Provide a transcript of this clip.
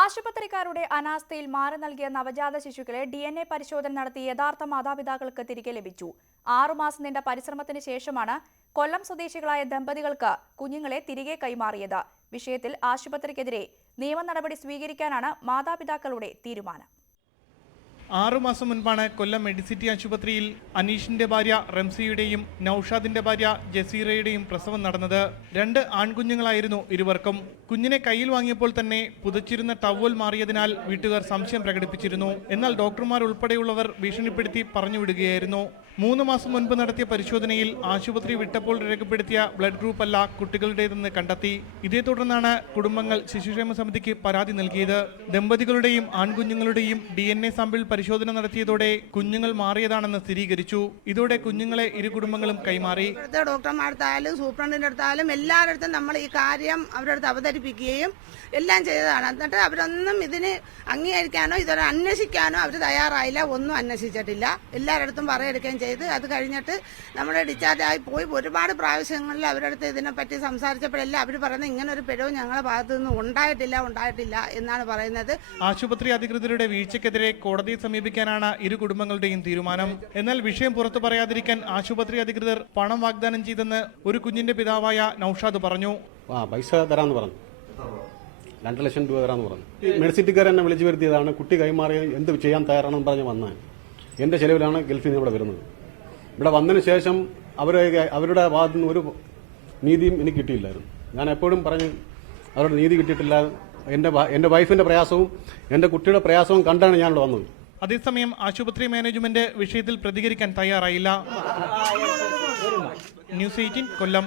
ആശുപത്രിക്കാരുടെ അനാസ്ഥയിൽ മാറി നൽകിയ നവജാത ശിശുക്കളെ DNA പരിശോധന നടത്തി യഥാർത്ഥ മാതാപിതാക്കൾക്ക് തിരികെ ലഭിച്ചു. 6 മാസം നീണ്ട പരിശ്രമത്തിന് ശേഷമാണ് കൊല്ലം സ്വദേശികളായ ദമ്പതികൾക്ക് കുഞ്ഞുങ്ങളെ തിരികെ കൈമാറിയത്. വിഷയത്തിൽ ആശുപത്രിക്കെതിരെ നിയമ നടപടി സ്വീകരിക്കാനാണ് മാതാപിതാക്കളുടെ തീരുമാനം. 6 മാസം മുൻപാണ് കൊല്ലം മെഡിസിറ്റി ആശുപത്രിയിൽ അനീഷിന്റെ ഭാര്യ റംസിയുടെയും നൌഷാദിന്റെ ഭാര്യ ജസീറയുടെയും പ്രസവം നടന്നത്. 2 ആൺകുഞ്ഞുങ്ങളായിരുന്നു ഇരുവർക്കും. കുഞ്ഞിനെ കയ്യിൽ വാങ്ങിയപ്പോൾ തന്നെ പുതച്ചിരുന്ന ടവൽ മാറിയതിനാൽ വീട്ടുകാർ സംശയം പ്രകടിപ്പിച്ചിരുന്നു. എന്നാൽ ഡോക്ടർമാർ ഉൾപ്പെടെയുള്ളവർ ഭീഷണിപ്പെടുത്തി പറഞ്ഞുവിടുകയായിരുന്നു. 3 മാസം മുൻപ് നടത്തിയ പരിശോധനയിൽ ആശുപത്രി വിട്ടപ്പോൾ രേഖപ്പെടുത്തിയ ബ്ലഡ് ഗ്രൂപ്പ് അല്ല കുട്ടികളുടേതെന്ന് കണ്ടെത്തി. ഇതേ തുടർന്നാണ് കുടുംബങ്ങൾ ശിശുക്ഷേമ സമിതിക്ക് പരാതി നൽകിയത്. ദമ്പതികളുടെയും ആൺകുഞ്ഞുങ്ങളുടെയും DNA സാമ്പിൾ പരിശോധന നടത്തിയതോടെ കുഞ്ഞുങ്ങൾ മാറിയതാണെന്ന് സ്ഥിരീകരിച്ചു. ഇതോടെ കുഞ്ഞുങ്ങളെ ഇരു കുടുംബങ്ങളും കൈമാറി. ഡോക്ടർമാർത്തായാലും സൂപ്രണ്ടിന്റെ അടുത്തായാലും എല്ലാവരുടെ നമ്മൾ ഈ കാര്യം അവരുടെ അടുത്ത് അവതരിപ്പിക്കുകയും എല്ലാം ചെയ്തതാണ്. എന്നിട്ട് അവരൊന്നും ഇതിന് അംഗീകരിക്കാനോ ഇതൊരു അന്വേഷിക്കാനോ അവർ തയ്യാറായില്ല. ഒന്നും അന്വേഷിച്ചിട്ടില്ല. എല്ലാവരുടെ അടുത്തും പറയെടുക്കുകയും ചെയ്ത് അത് കഴിഞ്ഞിട്ട് നമ്മൾ ഡിസ്ചാർജ് ആയി പോയി ഒരുപാട് പ്രാവശ്യങ്ങളിൽ അവരുടെ അടുത്ത് ഇതിനെപ്പറ്റി സംസാരിച്ചപ്പോഴെല്ലാം അവർ പറയുന്നത് ഇങ്ങനെ ഒരു പിഴവ് ഞങ്ങളുടെ ഭാഗത്തു നിന്ന് ഉണ്ടായിട്ടില്ല എന്നാണ് പറയുന്നത്. ആശുപത്രി അധികൃതരുടെ വീഴ്ചയ്ക്കെതിരെ കോടതിയെ സമീപിക്കാനാണ് ഇരു കുടുംബങ്ങളുടെയും തീരുമാനം. എന്നാൽ വിഷയം പുറത്തു പറയാതിരിക്കാൻ ആശുപത്രി അധികൃതർ പണം വാഗ്ദാനം ചെയ്തെന്ന് ഒരു കുഞ്ഞിന്റെ പിതാവായ നൌഷാദ് പറഞ്ഞു. പൈസ തരാമെന്ന് പറഞ്ഞു, 2 ലക്ഷം രൂപ തരാമെന്ന് പറഞ്ഞു. മെഡിസിറ്റിക്കാർ എന്നെ വിളിച്ചു വരുത്തിയതാണ്. കുട്ടി കൈമാറി എന്ത് ചെയ്യാൻ തയ്യാറാണെന്ന് പറഞ്ഞ് വന്നാൽ എൻ്റെ ചെലവിലാണ് ഗൾഫിൽ നിന്ന് ഇവിടെ വരുന്നത്. ഇവിടെ വന്നതിന് ശേഷം അവരുടെ ഭാഗത്തു നിന്ന് ഒരു നീതിയും എനിക്ക് കിട്ടിയില്ലായിരുന്നു. ഞാൻ എപ്പോഴും പറഞ്ഞു അവരുടെ നീതി കിട്ടിയിട്ടില്ല. എൻ്റെ വൈഫിൻ്റെ പ്രയാസവും എൻ്റെ കുട്ടിയുടെ പ്രയാസവും കണ്ടാണ് ഞാനിവിടെ വന്നത്. അതേസമയം ആശുപത്രി മാനേജ്മെന്റ് വിഷയത്തിൽ പ്രതികരിക്കാൻ തയ്യാറായില്ല. ന്യൂസ് 18 കൊല്ലം.